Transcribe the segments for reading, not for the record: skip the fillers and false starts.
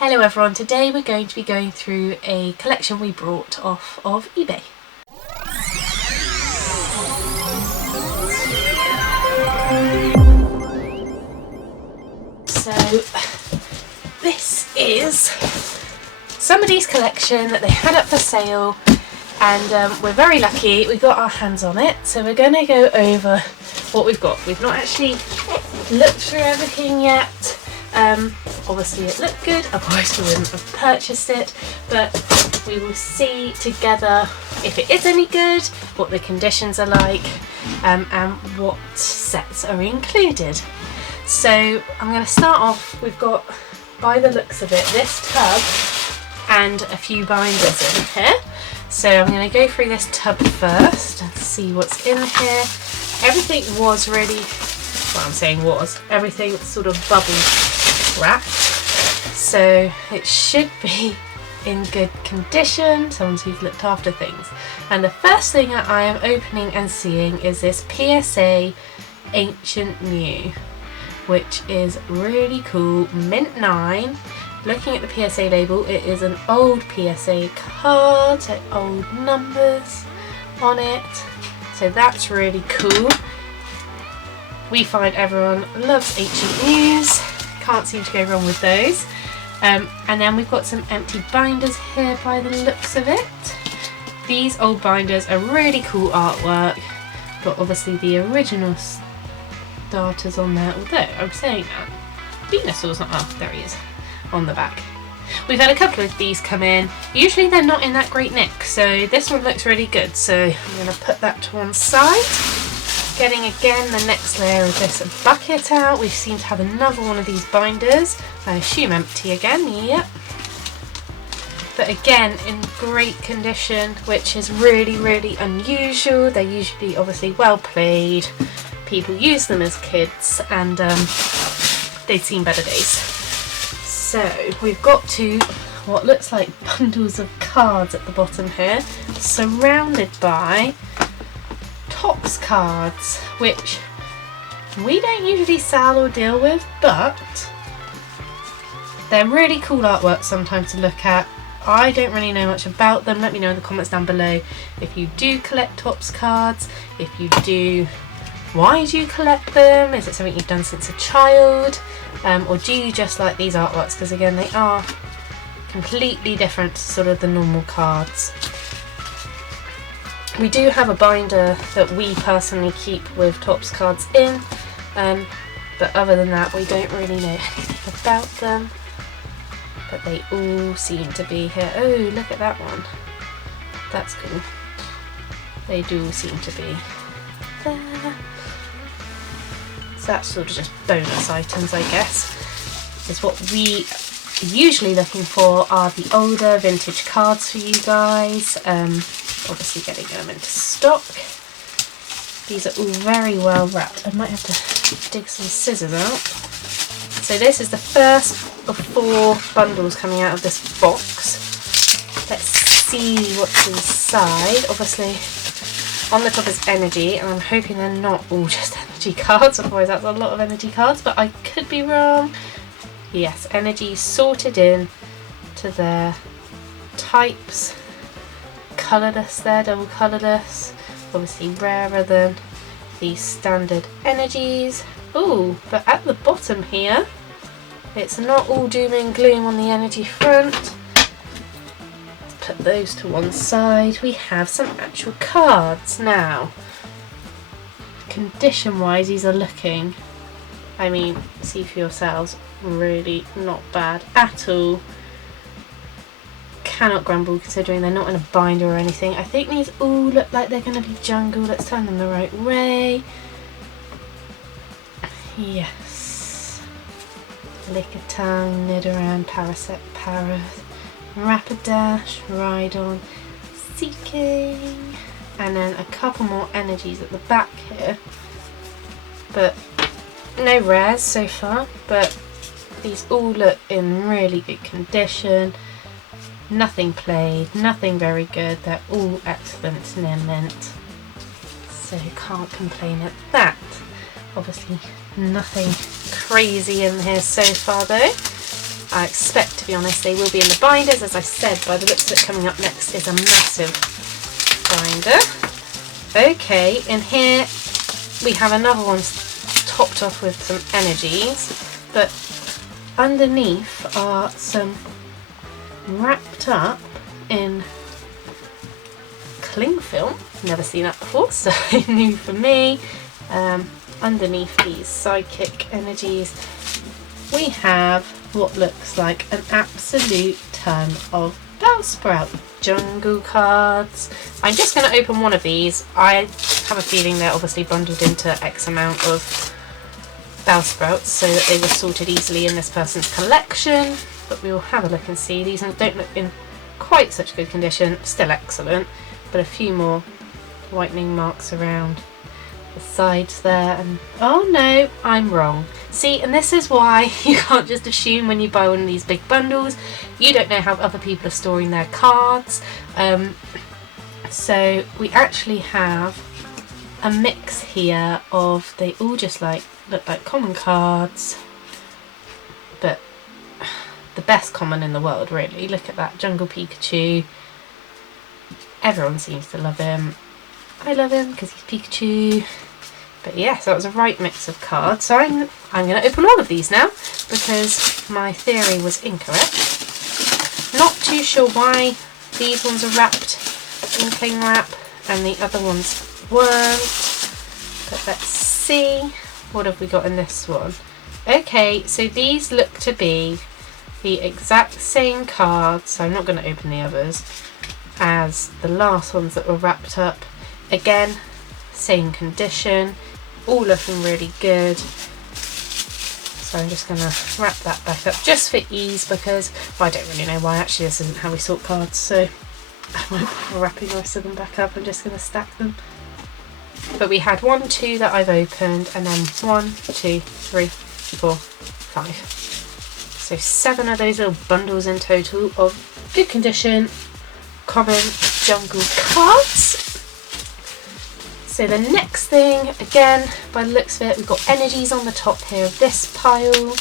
Hello everyone, today we're going to be going through a collection we brought off of eBay. So this is somebody's collection that they had up for sale, and we're very lucky we got our hands on it, so we're going to go over what we've got. We've not actually looked through everything yet. Obviously it looked good, otherwise we wouldn't have purchased it, but we will see together if it is any good, what the conditions are like, and what sets are included. So I'm going to start off, we've got, by the looks of it, this tub and a few binders in here. So I'm going to go through this tub first and see what's in here. Everything was really, well, I'm saying was, everything sort of bubble wrapped, so it should be in good condition, someone who's looked after things. And the first thing that I am opening and seeing is this PSA Ancient Mew, which is really cool, mint 9. Looking at the PSA label, it is an old PSA card, so old numbers on it, so that's really cool. We find everyone loves Ancient Mews, can't seem to go wrong with those. And then we've got some empty binders here by the looks of it. These old binders are really cool artwork, but obviously the original starters on there, although I'm saying that, Venusaur's not, oh there he is, on the back. We've had a couple of these come in, usually they're not in that great nick, so this one looks really good, so I'm going to put that to one side. Getting again the next layer of this bucket out. We seem to have another one of these binders. I assume empty again, yep. But again in great condition, which is really unusual. They're usually obviously well played. People use them as kids, and they've seen better days. So we've got to what looks like bundles of cards at the bottom here, surrounded by Topps cards, which we don't usually sell or deal with, but they're really cool artwork sometimes to look at. I don't really know much about them. Let me know in the comments down below if you do collect Topps cards. If you do, why do you collect them? Is it something you've done since a child? Or do you just like these artworks? Because again, they are completely different to sort of the normal cards. We do have a binder that we personally keep with Topps cards in, but other than that we don't really know anything about them, but they all seem to be here. Oh, look at that one, that's cool. They do all seem to be there. So that's sort of just bonus items, I guess, is what we are usually looking for, are the older vintage cards for you guys. Obviously getting them into stock. These are all very well wrapped. I might have to dig some scissors out. So this is the first of 4 bundles coming out of this box. Let's see what's inside. Obviously on the top is energy, and I'm hoping they're not all just energy cards, otherwise that's a lot of energy cards, but I could be wrong. Yes, energy sorted in to their types. Colourless there, double colourless, obviously rarer than the standard energies. Ooh, but at the bottom here, it's not all doom and gloom on the energy front. Let's put those to one side. We have some actual cards now. Condition wise, these are looking, I mean, see for yourselves, really not bad at all. Cannot grumble considering they're not in a binder or anything. I think these all look like they're going to be jungle. Let's turn them the right way. Yes. Lickitung, Nidoran, Parasect, Parath, Rapidash, Rhydon, Seeking, and then a couple more energies at the back here. But no rares so far, but these all look in really good condition. Nothing played, nothing very good, they're all excellent near mint, so can't complain at that. Obviously nothing crazy in here so far though. I expect, to be honest, they will be in the binders. As I said, by the looks of it, coming up next is a massive binder. Okay, in here we have another one topped off with some energies, but underneath are some wrapped up in cling film. Never seen that before, so new for me. Underneath these psychic energies we have what looks like an absolute ton of Bellsprout jungle cards. I'm just going to open one of these. I have a feeling they're obviously bundled into X amount of Bellsprouts so that they were sorted easily in this person's collection, but we will have a look and see. These don't look in quite such good condition, still excellent, but a few more whitening marks around the sides there, and oh no, I'm wrong. See, and this is why you can't just assume when you buy one of these big bundles. You don't know how other people are storing their cards. So we actually have a mix here of, they all just look like common cards, but the best common in the world, really. Look at that, Jungle Pikachu. Everyone seems to love him. I love him because he's Pikachu. But yes, that was a right mix of cards. So I'm going to open all of these now because my theory was incorrect. Not too sure why these ones are wrapped in cling wrap and the other ones weren't. But let's see, what have we got in this one? Okay, so these look to be the exact same cards, so I'm not going to open the others, as the last ones that were wrapped up. Again, same condition, all looking really good. So I'm just going to wrap that back up just for ease because, well, I don't really know why, actually this isn't how we sort cards, so I won't bother wrapping the rest of them back up. I'm just going to stack them. But we had 1, 2 that I've opened, and then 1, 2, 3, 4, 5. So 7 of those little bundles in total of good condition common jungle cards. So the next thing, again, by the looks of it, we've got energies on the top here of this pile,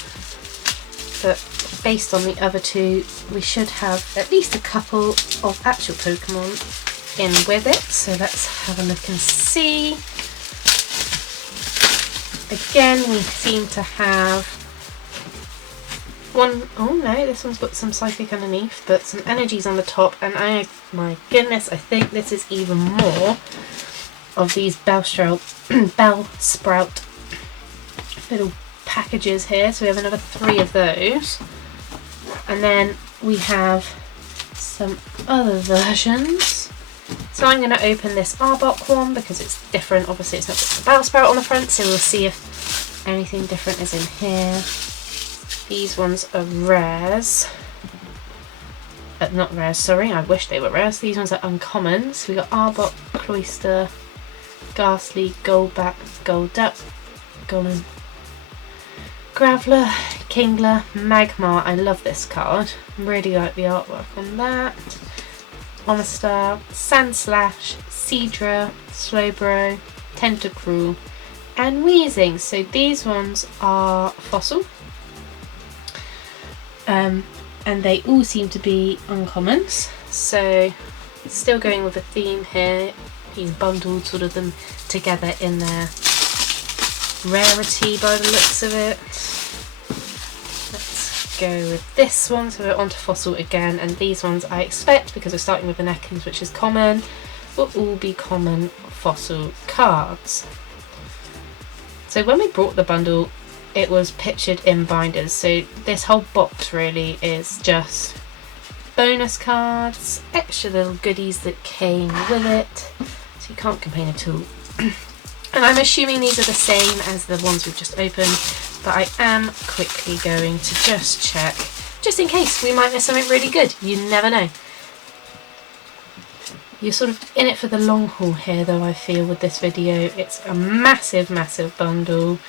but based on the other two, we should have at least a couple of actual Pokemon in with it. So let's have a look and see. Again, we seem to have one, oh no, this one's got some psychic underneath, but some energies on the top, and oh my goodness, I think this is even more of these Bellsprout little packages here. So we have another 3 of those, and then we have some other versions. So I'm going to open this Arbok one because it's different. Obviously it's not got the Bellsprout on the front, so we'll see if anything different is in here. These ones are rares. Not rares, sorry, I wish they were rares. These ones are uncommons. So we got Arbok, Cloyster, Ghastly, Goldback, Golduck, Golem, Graveler, Kingler, Magmar. I love this card. Really like the artwork on that. Omastar, Sandslash, Seadra, Slowbro, Tentacruel, and Weezing. So these ones are fossil. And they all seem to be uncommons. So still going with a theme here. He's bundled sort of them together in their rarity by the looks of it. Let's go with this one. So we're on to fossil again, and these ones I expect, because we're starting with an Ekans, which is common, will all be common fossil cards. So when we brought the bundle, it was pictured in binders, so this whole box really is just bonus cards, extra little goodies that came with it, so you can't complain at all. And I'm assuming these are the same as the ones we've just opened, but I am quickly going to just check, just in case we might miss something really good. You never know. You're sort of in it for the long haul here, though, I feel, with this video. It's a massive, massive bundle,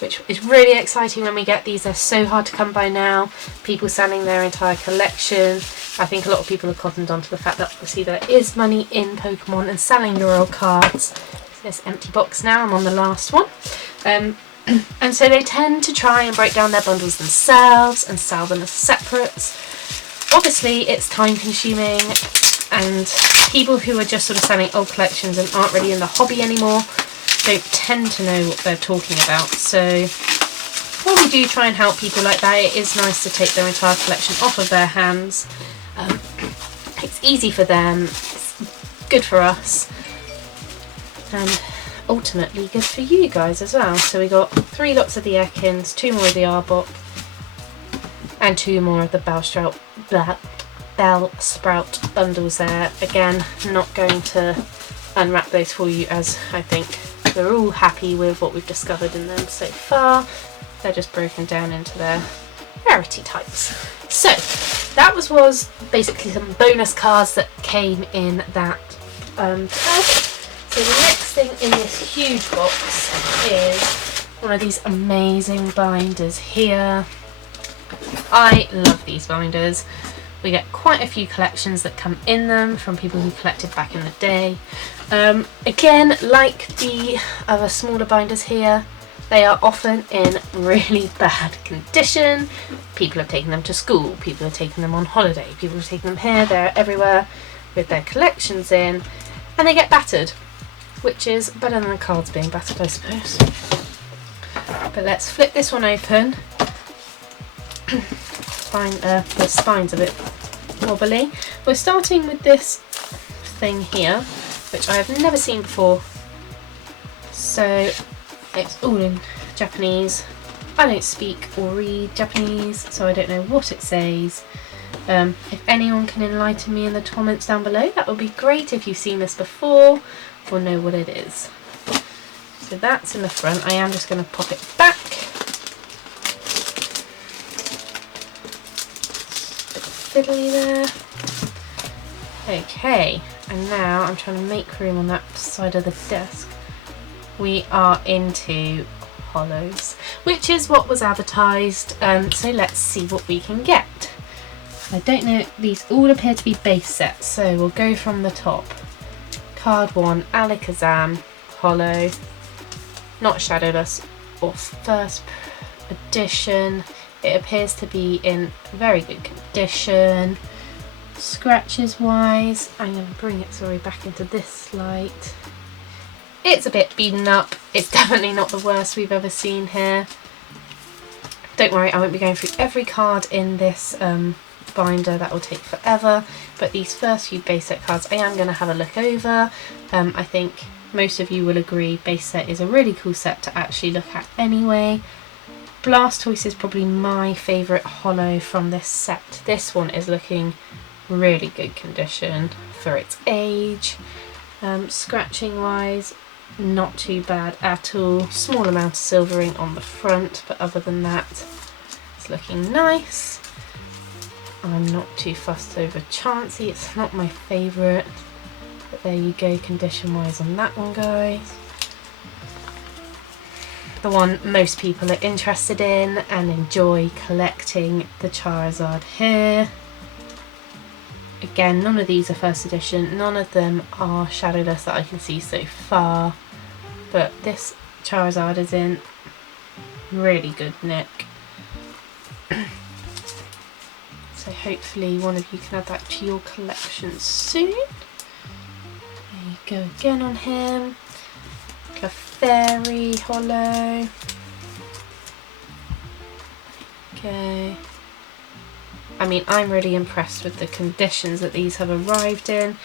which is really exciting when we get these. They're so hard to come by now. People selling their entire collection. I think a lot of people have cottoned on to the fact that obviously there is money in Pokemon and selling your old cards. This empty box now, I'm on the last one. And so they tend to try and break down their bundles themselves and sell them as separates. Obviously it's time consuming, and people who are just sort of selling old collections and aren't really in the hobby anymore don't tend to know what they're talking about. So while we do try and help people like that, it is nice to take their entire collection off of their hands. It's easy for them, it's good for us, and ultimately good for you guys as well. So we got 3 lots of the Ekans, 2 more of the Arbok, and 2 more of the Bellsprout bundles there. Again, not going to unwrap those for you, as I think we're all happy with what we've discovered in them so far. They're just broken down into their rarity types. So that was basically some bonus cards that came in that tub. So the next thing in this huge box is one of these amazing binders here. I love these binders. We get quite a few collections that come in them from people who collected back in the day. Again, like the other smaller binders here, they are often in really bad condition. People have taken them to school, people have taken them on holiday, people have taken them here, there, everywhere with their collections in, and they get battered, which is better than the cards being battered, I suppose. But let's flip this one open. The spine's a bit wobbly. We're starting with this thing here, which I have never seen before. So it's all in Japanese. I don't speak or read Japanese, so I don't know what it says. If anyone can enlighten me in the comments down below, that would be great if you've seen this before or know what it is. So that's in the front. I am just going to pop it back. Fiddly there. Okay, and now I'm trying to make room on that side of the desk. We are into hollows, which is what was advertised, so let's see what we can get. I don't know, these all appear to be base sets, so we'll go from the top. Card 1, Alakazam, hollow, not shadowless or first edition. It appears to be in very good condition. Scratches wise, I'm going to bring it back into this light. It's a bit beaten up. It's definitely not the worst we've ever seen here. Don't worry, I won't be going through every card in this binder, that will take forever, but these first few base set cards I am going to have a look over. I think most of you will agree base set is a really cool set to actually look at anyway. Blastoise is probably my favourite hollow from this set. This one is looking really good condition for its age. Scratching wise, not too bad at all. Small amount of silvering on the front, but other than that it's looking nice. I'm not too fussed over Chansey, it's not my favourite, but there you go condition wise on that one, guys. The one most people are interested in and enjoy collecting, the Charizard here. Again, none of these are first edition, none of them are shadowless that I can see so far, but this Charizard is in really good nick. So hopefully one of you can add that to your collection soon. There you go again on him. Clefairy hollow. Okay. I mean, I'm really impressed with the conditions that these have arrived in.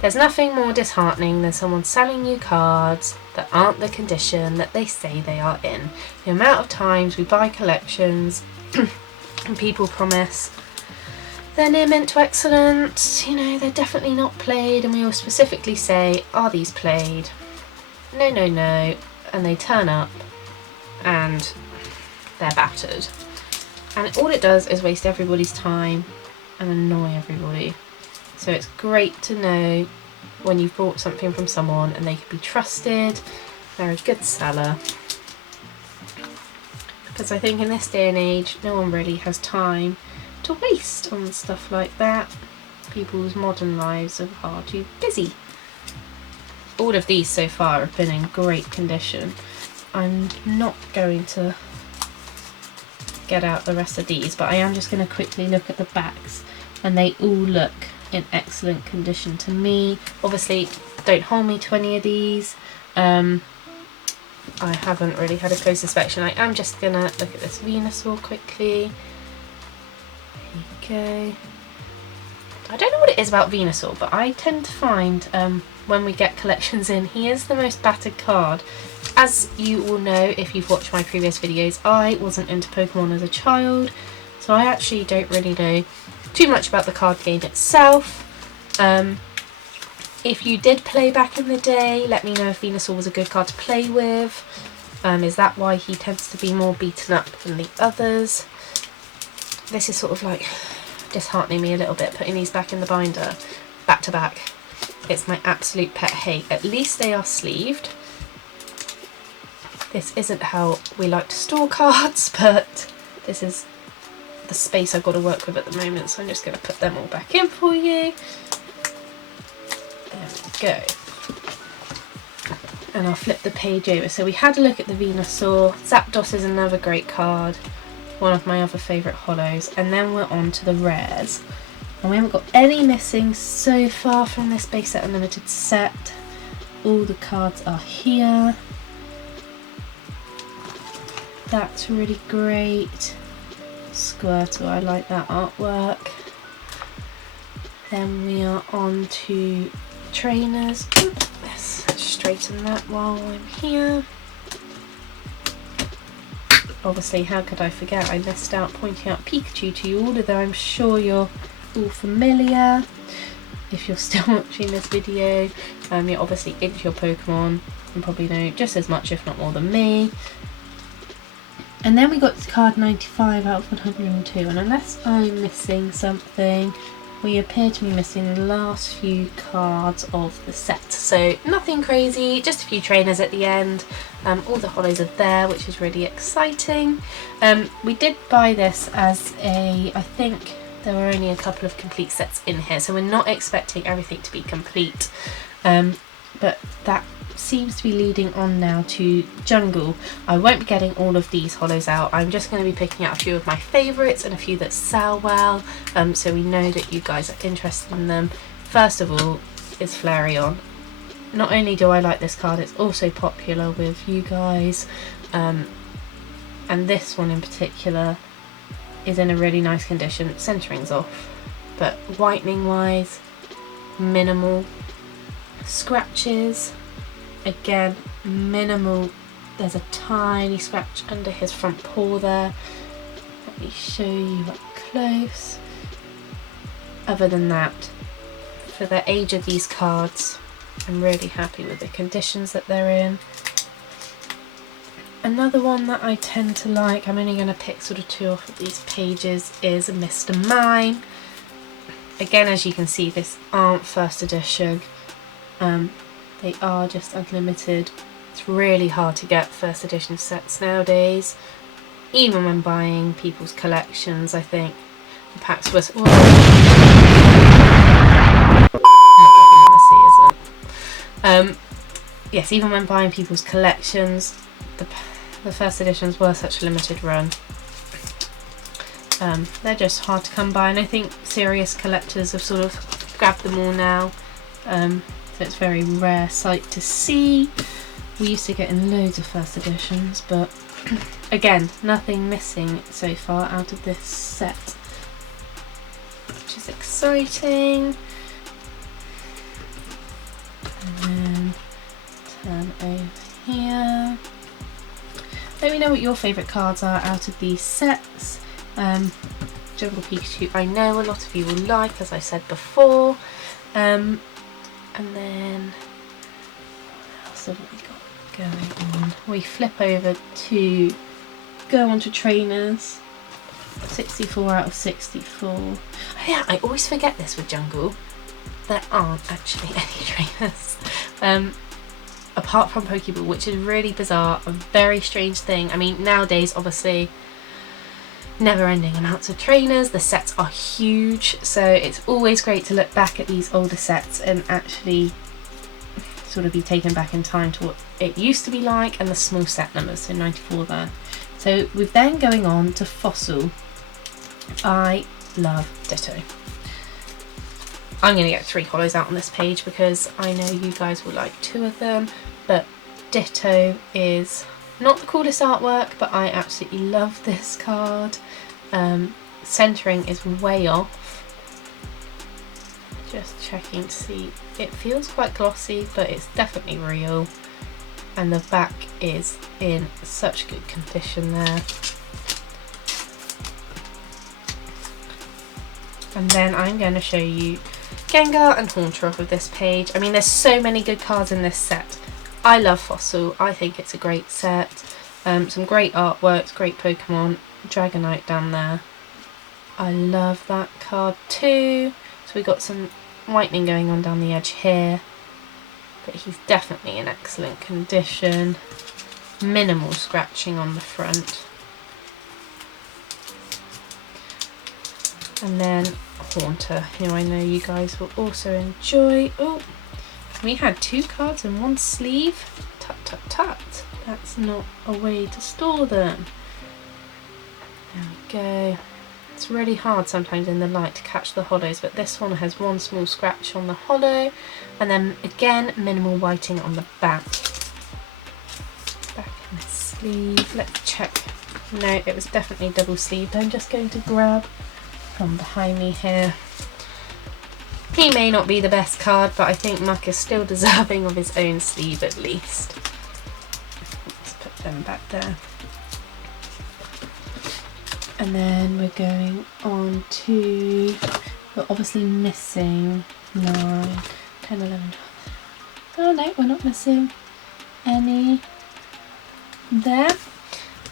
There's nothing more disheartening than someone selling you cards that aren't the condition that they say they are in. The amount of times we buy collections and people promise they're near mint to excellent, you know, they're definitely not played, and we will specifically say, are these played? No, no, no, and they turn up and they're battered. And all it does is waste everybody's time and annoy everybody. So it's great to know when you've bought something from someone and they can be trusted, they're a good seller. Because I think in this day and age, no one really has time to waste on stuff like that. People's modern lives are far too busy. All of these so far have been in great condition. I'm not going to get out the rest of these, but I am just going to quickly look at the backs, and they all look in excellent condition to me. Obviously, don't hold me to any of these. I haven't really had a close inspection. I am just going to look at this Venusaur quickly. There you go. I don't know what it is about Venusaur, but I tend to find when we get collections in, he is the most battered card. As you all know, if you've watched my previous videos, I wasn't into Pokemon as a child, so I actually don't really know too much about the card game itself. If you did play back in the day, let me know if Venusaur was a good card to play with. Is that why he tends to be more beaten up than the others? This is sort of like disheartening me a little bit, putting these back in the binder, back to back. It's my absolute pet hate. At least they are sleeved. This isn't how we like to store cards, but this is the space I've got to work with at the moment, so I'm just going to put them all back in for you. There we go. And I'll flip the page over. So we had a look at the Venusaur. Zapdos is another great card, one of my other favourite holos, and then we're on to the rares. And we haven't got any missing so far from this base set unlimited set. All the cards are here. That's really great. Squirtle, I like that artwork. Then we are on to trainers. Let's straighten that while I'm here. Obviously, how could I forget? I missed out pointing out Pikachu to you all, although I'm sure you're all familiar. If you're still watching this video, you're obviously into your Pokemon and probably know just as much, if not more, than me. And then we got card 95 out of 102, and unless I'm missing something, we appear to be missing the last few cards of the set. So nothing crazy, just a few trainers at the end. All the holos are there, which is really exciting. We did buy this as I think there were only a couple of complete sets in here, so we're not expecting everything to be complete. But that seems to be leading on now to Jungle. I won't be getting all of these holos out. I'm just going to be picking out a few of my favourites and a few that sell well, so we know that you guys are interested in them. First of all is Flareon. Not only do I like this card, it's also popular with you guys, and this one in particular is in a really nice condition. Centering's off, but whitening wise, minimal. Scratches, again, minimal. There's a tiny scratch under his front paw there. Let me show you up close. Other than that, for the age of these cards, I'm really happy with the conditions that they're in. Another one that I tend to like, I'm only going to pick sort of two off of these pages, is Mr. Mime. Again, as you can see, this aren't first edition. They are just unlimited. It's really hard to get first edition sets nowadays, even when buying people's collections. I think the packs was yes, even when buying people's collections, the first editions were such a limited run. They're just hard to come by, and I think serious collectors have sort of grabbed them all now. So it's a very rare sight to see. We used to get in loads of first editions, but again, nothing missing so far out of this set, which is exciting. And then turn over here. Let me know what your favourite cards are out of these sets. Jungle Pikachu, I know a lot of you will like, as I said before. And then, what else have we got going on? We flip over to go on to trainers. 64 out of 64. Oh yeah, I always forget this with Jungle. There aren't actually any trainers. Apart from Pokeball, which is really bizarre, a very strange thing. I mean, nowadays, obviously, never-ending amounts of trainers. The sets are huge, so it's always great to look back at these older sets and actually sort of be taken back in time to what it used to be like, and the small set numbers, so 94 there. So we're then going on to Fossil. I love Ditto. I'm going to get 3 hollows out on this page because I know you guys will like 2 of them, but Ditto is not the coolest artwork, but I absolutely love this card. Centering is way off. Just checking to see, it feels quite glossy, but it's definitely real, and the back is in such good condition there. And then I'm going to show you Gengar and Haunter off of this page. I mean, there's so many good cards in this set. I love Fossil, I think it's a great set. Some great artworks, great Pokemon. Dragonite down there, I love that card too. So we got some whitening going on down the edge here, but he's definitely in excellent condition. Minimal scratching on the front. And then Haunter, who I know you guys will also enjoy. Oh, we had 2 cards in one sleeve. Tut tut tut. That's not a way to store them. There we go. It's really hard sometimes in the light to catch the hollows, but this one has 1 small scratch on the hollow, and then again minimal whiting on the back. Back in the sleeve. Let's check. No, it was definitely double sleeved. I'm just going to grab from behind me here. He may not be the best card, but I think Muck is still deserving of his own sleeve at least. Let's put them back there. And then we're going on to, we're obviously missing 9, 10, 11, 12. Oh no, we're not missing any there.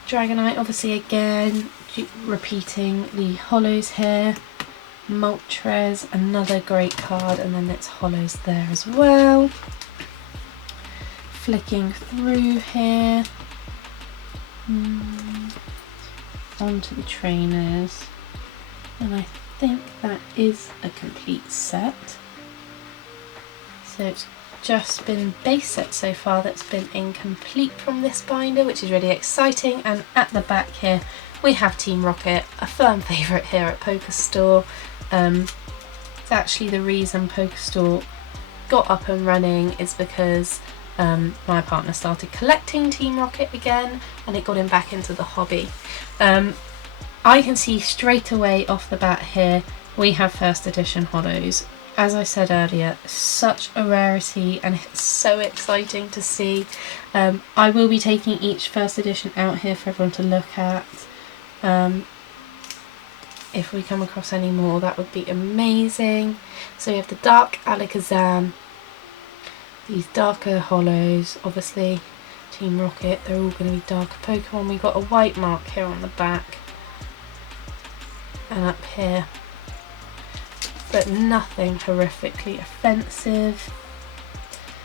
Dragonite, obviously again, repeating the hollows here. Moltres, another great card, and then it's hollows there as well. Flicking through here. Onto the trainers, and I think that is a complete set. So it's just been base set so far that's been incomplete from this binder, which is really exciting. And at the back here we have Team Rocket, a firm favourite here at Poker Store. It's actually the reason Poker Store got up and running is because my partner started collecting Team Rocket again, and it got him back into the hobby. I can see straight away off the bat here we have first edition hollows. As I said earlier, such a rarity, and it's so exciting to see. I will be taking each first edition out here for everyone to look at. If we come across any more, that would be amazing. So we have the Dark Alakazam, these darker hollows, obviously Team Rocket, they're all going to be darker Pokemon. We've got a white mark here on the back and up here, but nothing horrifically offensive.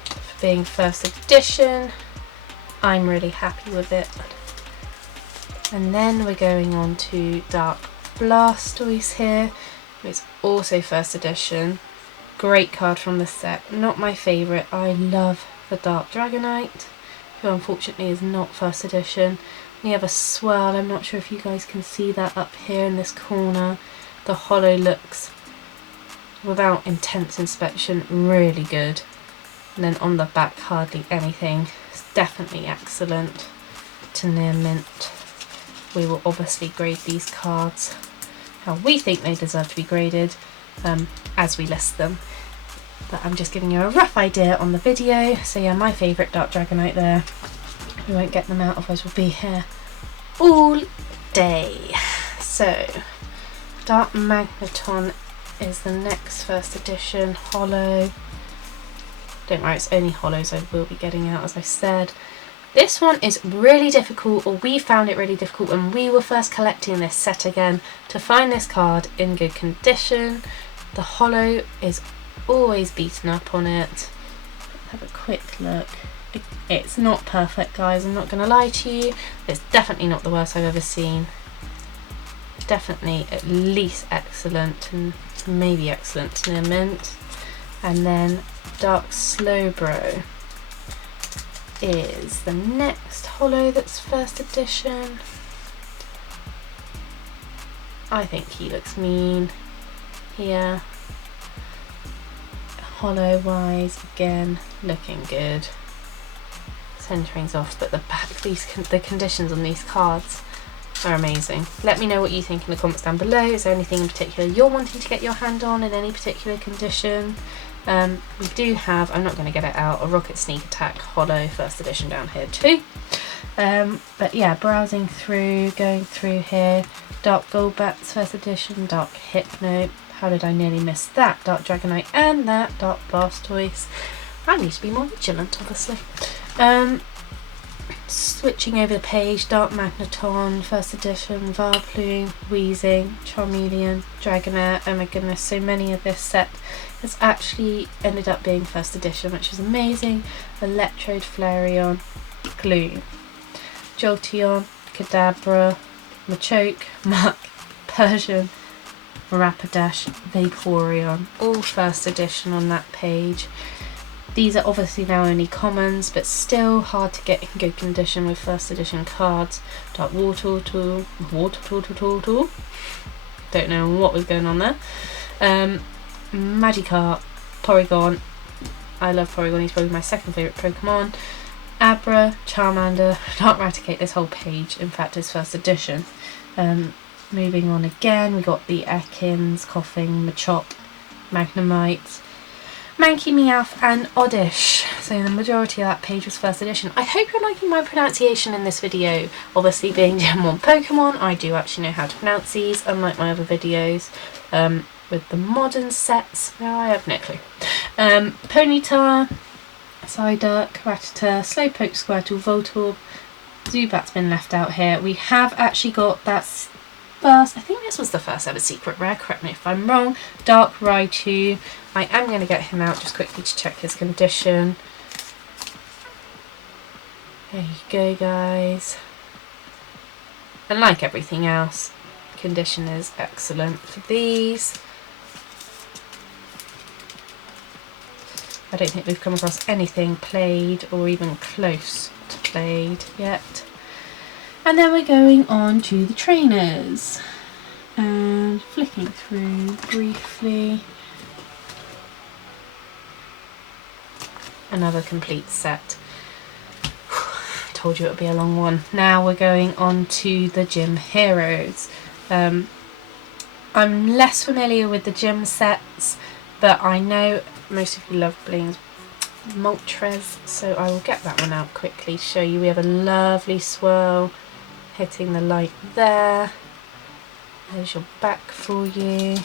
For being first edition, I'm really happy with it. And then we're going on to Dark Blastoise here, it's also first edition. Great card from the set, not my favourite. I love the Dark Dragonite, who unfortunately is not first edition. We have a swirl, I'm not sure if you guys can see that up here in this corner. The hollow looks, without intense inspection, really good. And then on the back, hardly anything. It's definitely excellent to near mint. We will obviously grade these cards how we think they deserve to be graded as we list them. But I'm just giving you a rough idea on the video. So yeah, my favourite Dark Dragonite there. We won't get them out, otherwise we'll be here all day. So Dark Magneton is the next first edition hollow. Don't worry, it's only hollows I will be getting out, as I said. This one is really difficult, or we found it really difficult when we were first collecting this set again, to find this card in good condition. The hollow is always beaten up on it. Have a quick look. It's not perfect, guys, I'm not going to lie to you. It's definitely not the worst I've ever seen. Definitely at least excellent, and maybe excellent near mint. And then Dark Slowbro. is the next holo that's first edition. I think he looks mean here. Holo wise, again, looking good. Centering's off, but the back, the conditions on these cards are amazing. Let me know what you think in the comments down below. Is there anything in particular you're wanting to get your hand on in any particular condition? We do have, I'm not going to get it out, a Rocket Sneak Attack holo first edition down here too. But yeah, browsing through, going through here, Dark Golbats first edition, Dark Hypno, how did I nearly miss that, Dark Dragonite, and that Dark Blastoise. I need to be more vigilant, obviously. Switching over the page, Dark Magneton first edition, Varplume, Weezing, Charmeleon, Dragonair. Oh my goodness, so many of this set has actually ended up being first edition, which is amazing. Electrode, Flareon, Gloom, Jolteon, Kadabra, Machoke, Muk, Persian, Rapidash, Vaporeon, all first edition on that page. These are obviously now only commons, but still hard to get in good condition with first edition cards. Dark Wartortle, don't know what was going on there. Magikarp, Porygon, I love Porygon, he's probably my second favourite Pokemon. Abra, Charmander, Dark Raticate, this whole page in fact is first edition. Moving on again, we got the Ekans, Coughing, Machop, Magnemite, Mankey, Meowth and Oddish. So the majority of that page was first edition. I hope you're liking my pronunciation in this video. Obviously being Gen 1 Pokemon, I do actually know how to pronounce these, unlike my other videos. With the modern sets, no, I have no clue. Ponyta, Psyduck, Rattata, Slowpoke, Squirtle, Voltorb, Zubat's been left out here. We have actually got that first, I think this was the first ever secret rare, correct me if I'm wrong, Dark Raichu. I am going to get him out just quickly to check his condition. There you go, guys. And like everything else, condition is excellent for these. I don't think we've come across anything played or even close to played yet. And then we're going on to the trainers and flicking through briefly. Another complete set. Told you it would be a long one. Now we're going on to the gym heroes. I'm less familiar with the gym sets, but I know most of you love Blaines Moltres, so I will get that one out quickly to show you. We have a lovely swirl hitting the light there. There's your back for you.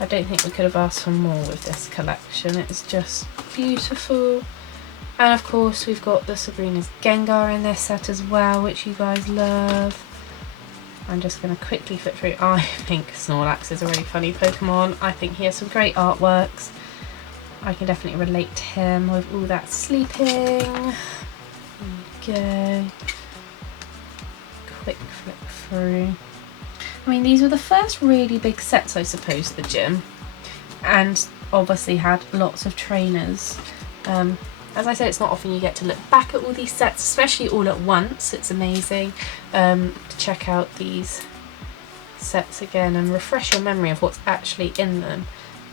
I don't think we could have asked for more with this collection. It's just beautiful. And of course we've got the Sabrina's Gengar in this set as well, which you guys love. I'm just going to quickly flip through. I think Snorlax is a really funny Pokemon. I think he has some great artworks. I can definitely relate to him with all that sleeping. There we go. Quick flip through. I mean, these were the first really big sets, I suppose, the gym, and obviously had lots of trainers. As I said, it's not often you get to look back at all these sets, especially all at once. It's amazing to check out these sets again and refresh your memory of what's actually in them.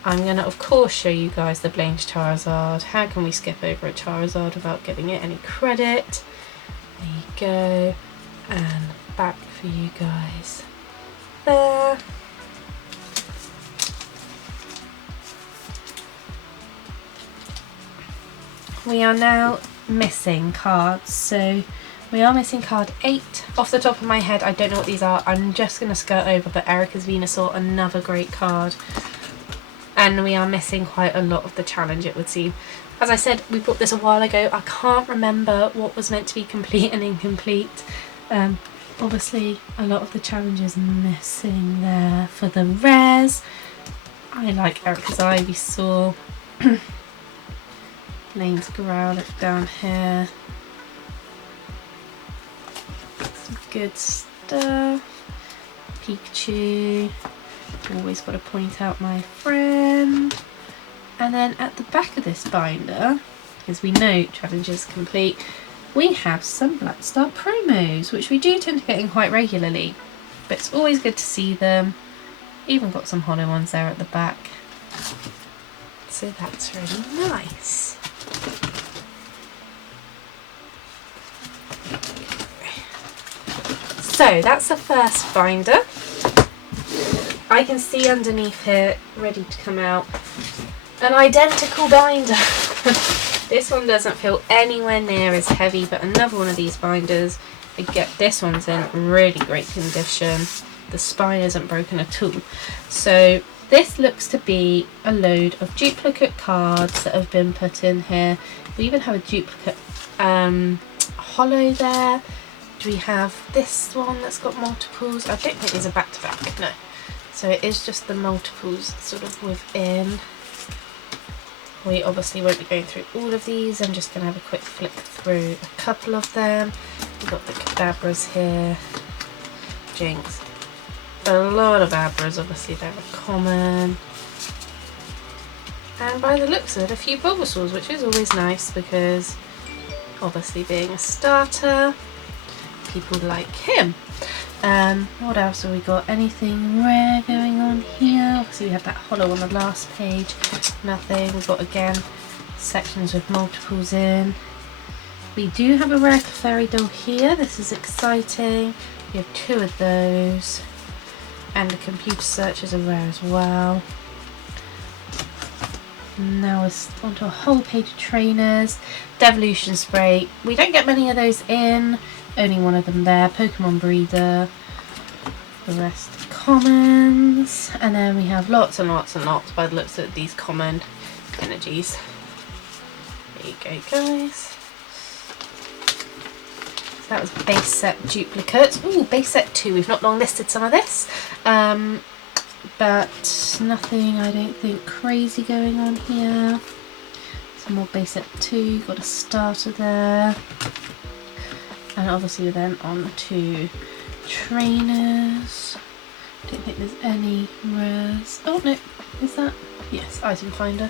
I'm going to, of course, show you guys the blaines Charizard. How can we skip over a Charizard without giving it any credit? There you go. And back for you guys. There. We are now missing cards, so we are missing card 8. Off the top of my head, I don't know what these are. I'm just going to skirt over, but Erica's Venusaur, another great card. And we are missing quite a lot of the challenge, it would seem. As I said, we brought this a while ago. I can't remember what was meant to be complete and incomplete. Obviously, a lot of the challenges missing there for the rares. I like Erica's Ivysaur. Blaines Growlithe down here. Some good stuff. Pikachu. Always got to point out my friend. And then at the back of this binder, as we know challenges complete, we have some Black Star promos, which we do tend to get in quite regularly, but it's always good to see them. Even got some hollow ones there at the back, so that's really nice. So that's the first binder. I can see underneath here, ready to come out, an identical binder. This one doesn't feel anywhere near as heavy, but another one of these binders, this one's in really great condition. The spine isn't broken at all. So this looks to be a load of duplicate cards that have been put in here. We even have a duplicate hollow there. Do we have this one that's got multiples? I don't think these are back to back, no. So it is just the multiples sort of within. We obviously won't be going through all of these. I'm just going to have a quick flick through a couple of them. We've got the Kadabras here. Jinx. A lot of Abras, obviously they're a common. And by the looks of it, a few Bulbasaurs, which is always nice because obviously being a starter, people like him. What else have we got? Anything rare going on here? Obviously we have that hollow on the last page. Nothing. We've got again sections with multiples in. We do have a rare Clefairy doll here. This is exciting. We have 2 of those. And the computer searches are rare as well. Now we're onto a whole page of trainers. Devolution Spray. We don't get many of those in. Only one of them there. Pokemon Breather. The rest commons. And then we have lots and lots and lots by the looks of these common energies. There you go, guys. So that was base set duplicate. Ooh, base set 2. We've not long listed some of this. But nothing, I don't think, crazy going on here. Some more base set 2. Got a starter there. And obviously we're then on to trainers. Don't think there's any rares. Oh no, is that? Yes, item finder.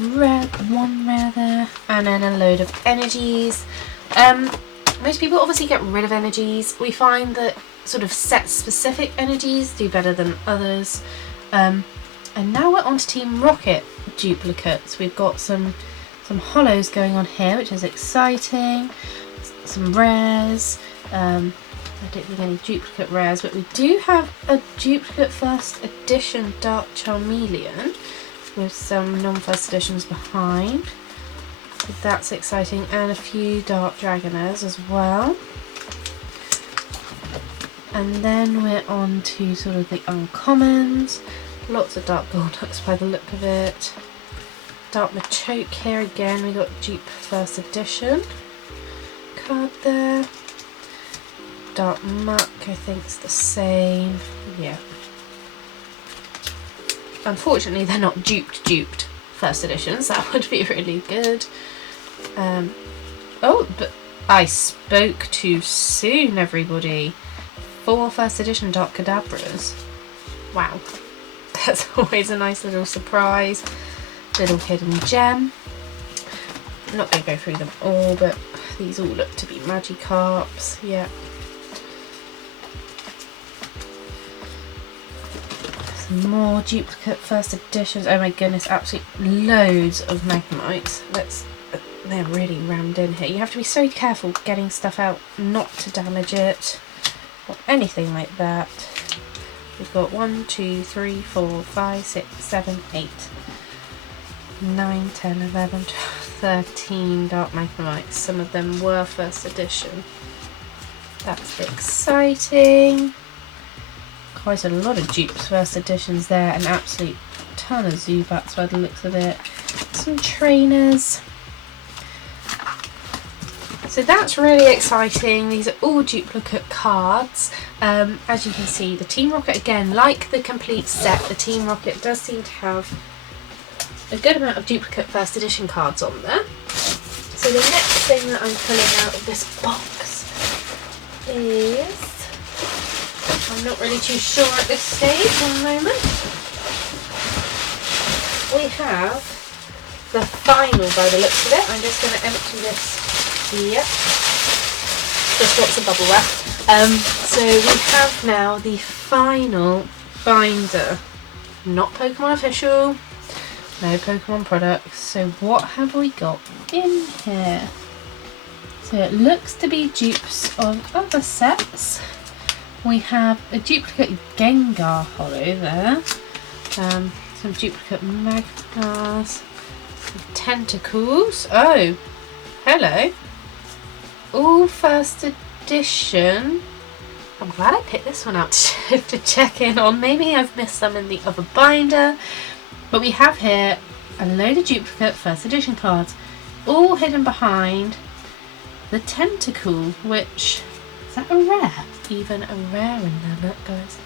Rare, 1 rare there. And then a load of energies. Most people obviously get rid of energies. We find that sort of set specific energies do better than others. And now we're on to Team Rocket duplicates. We've got some hollows going on here, which is exciting. Some rares. I don't think any duplicate rares, but we do have a duplicate first edition Dark Charmeleon with some non-first editions behind. So that's exciting, and a few Dark Dragoners as well. And then we're on to sort of the uncommons. Lots of Dark Golducks by the look of it. Dark Machoke here again. We got dupe first edition card there. Dark Muck, I think it's the same. Yeah. Unfortunately, they're not duped first editions. That would be really good. Oh, but I spoke too soon, everybody. 4 first edition Dark Kadabras. Wow. That's always a nice little surprise. Little hidden gem. I'm not going to go through them all, but these all look to be Magikarps. Yeah. Some more duplicate first editions. Oh my goodness, absolutely loads of Magnemites. They're really rammed in here. You have to be so careful getting stuff out not to damage it or anything like that. We've got 1, 2, 3, 4, 5, 6, 7, 8, 9, 10, 11, 12, 13 Dark Magnemites. Some of them were first edition. That's exciting. Quite a lot of dupes first editions there, an absolute ton of Zubats by the looks of it. Some trainers. So that's really exciting. These are all duplicate cards. As you can see, the Team Rocket, again, like the complete set, the Team Rocket does seem to have a good amount of duplicate first edition cards on there. So the next thing that I'm pulling out of this box is, I'm not really too sure at this stage. One moment. We have the final by the looks of it. I'm just going to empty this. Yep. Just lots of bubble wrap. So we have now the final binder. Not Pokemon official. No Pokemon products. So what have we got in here? So it looks to be dupes of other sets. We have a duplicate Gengar holo there. Some duplicate Magnars. Some tentacles. Oh, hello. All first edition. I'm glad I picked this one up to check in on. Maybe I've missed some in the other binder. But we have here a load of duplicate first edition cards, all hidden behind the tentacle, which, is that a rare? Even a rare in there, look guys.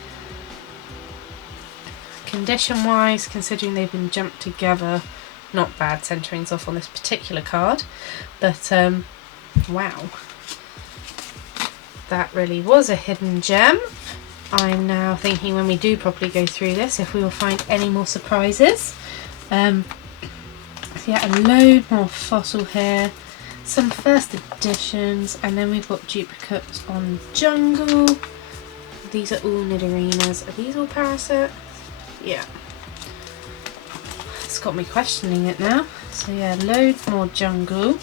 Condition wise, considering they've been jumped together, not bad centering's off on this particular card, but wow. That really was a hidden gem. I'm now thinking when we do properly go through this if we will find any more surprises. So yeah, a load more fossil here, some first editions, and then we've got duplicates on jungle. These are all Nidorinas. Are these all Parasite? Yeah. It's got me questioning it now. So yeah, load more jungle.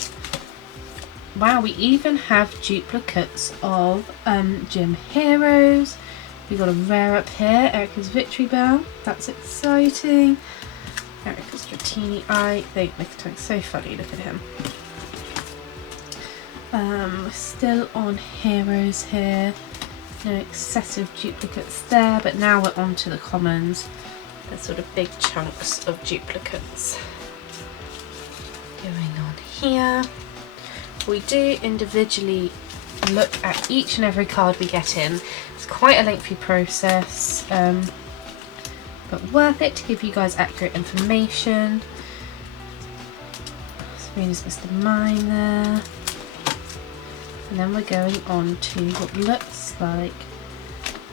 Wow, we even have duplicates of Gym Heroes. We've got a rare up here, Erica's Victory Bell. That's exciting. Erica's Dratini Eye. They look so funny, look at him. We're still on Heroes here. No excessive duplicates there, but now we're on to the commons. There's sort of big chunks of duplicates going on here. We do individually look at each and every card we get in. It's quite a lengthy process, but worth it to give you guys accurate information. Serena's Mr. Mime there. And then we're going on to what looks like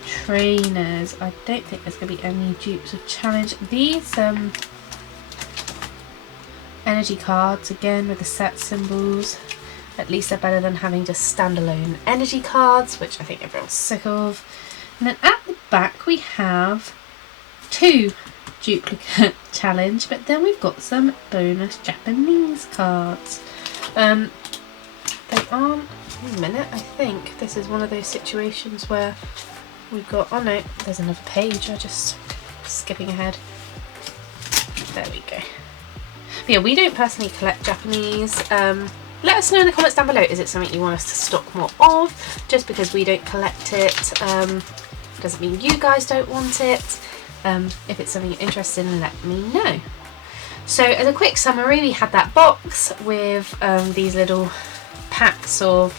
trainers. I don't think there's going to be any dupes of challenge. These energy cards, again with the set symbols. At least they're better than having just standalone energy cards, which I think everyone's sick of. And then at the back we have 2 duplicate challenge, but then we've got some bonus Japanese cards. They aren't, wait a minute, I think this is one of those situations where we've got, oh no, there's another page, I just skipping ahead. There we go. But yeah, we don't personally collect Japanese. Let us know in the comments down below, is it something you want us to stock more of? Just because we don't collect it doesn't mean you guys don't want it. If it's something you're interested in, let me know. So as a quick summary, we had that box with these little packs of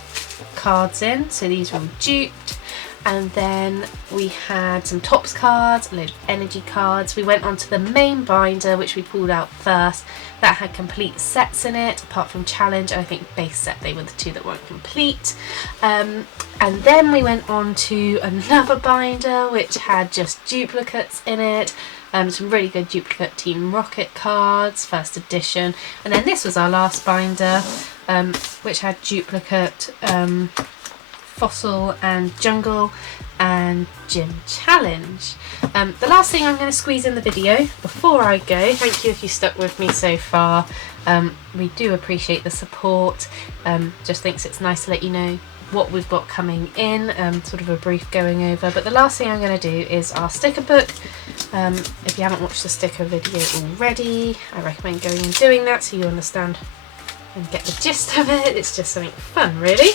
cards in. So these were all duped. And then we had some tops cards, a load of energy cards. We went on to the main binder, which we pulled out first. That had complete sets in it, apart from challenge. I think base set, they were the 2 that weren't complete. And then we went on to another binder, which had just duplicates in it. Some really good duplicate Team Rocket cards, first edition. And then this was our last binder, which had duplicate Fossil and Jungle and Gym Challenge. The last thing I'm going to squeeze in the video before I go, thank you if you stuck with me so far. We do appreciate the support. Just thinks it's nice to let you know what we've got coming in, sort of a brief going over. But the last thing I'm going to do is our sticker book. If you haven't watched the sticker video already, I recommend going and doing that so you understand and get the gist of it. It's just something fun, really.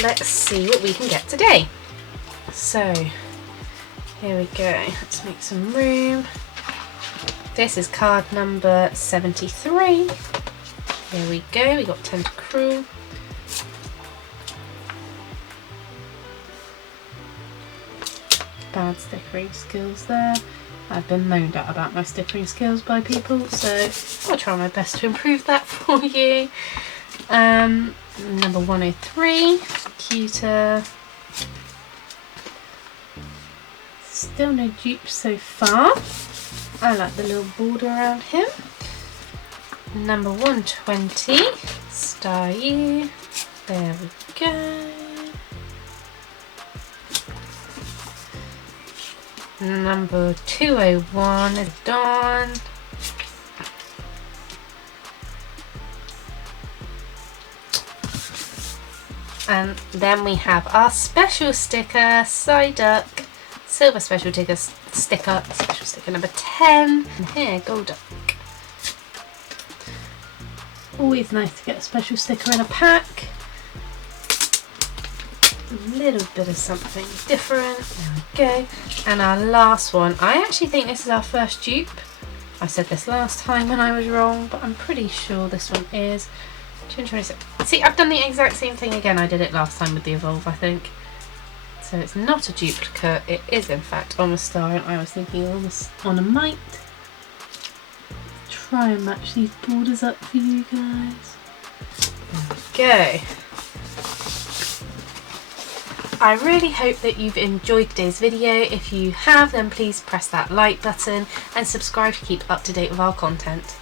Let's see what we can get today. So here we go, let's make some room. This is card number 73. Here we go, we got Tentacruel. Bad stickering skills there. I've been moaned at about my stickering skills by people, so I'll try my best to improve that for you. Number 103, Cuter. Still no dupes so far. I like the little border around him. Number 120, Star U. There we go. Number 201 is Dawn. And then we have our special sticker, Psyduck, silver special sticker number 10. And here, Golduck. Always nice to get a special sticker in a pack. A little bit of something different. There we go. And our last one, I actually think this is our first dupe. I said this last time when I was wrong, but I'm pretty sure this one is. 226. See, I've done the exact same thing again. I did it last time with the Evolve, I think. So it's not a duplicate. It is, in fact, on a star, and I was thinking on a mite. Try and match these borders up for you guys. There we go. I really hope that you've enjoyed today's video. If you have, then please press that like button and subscribe to keep up to date with our content.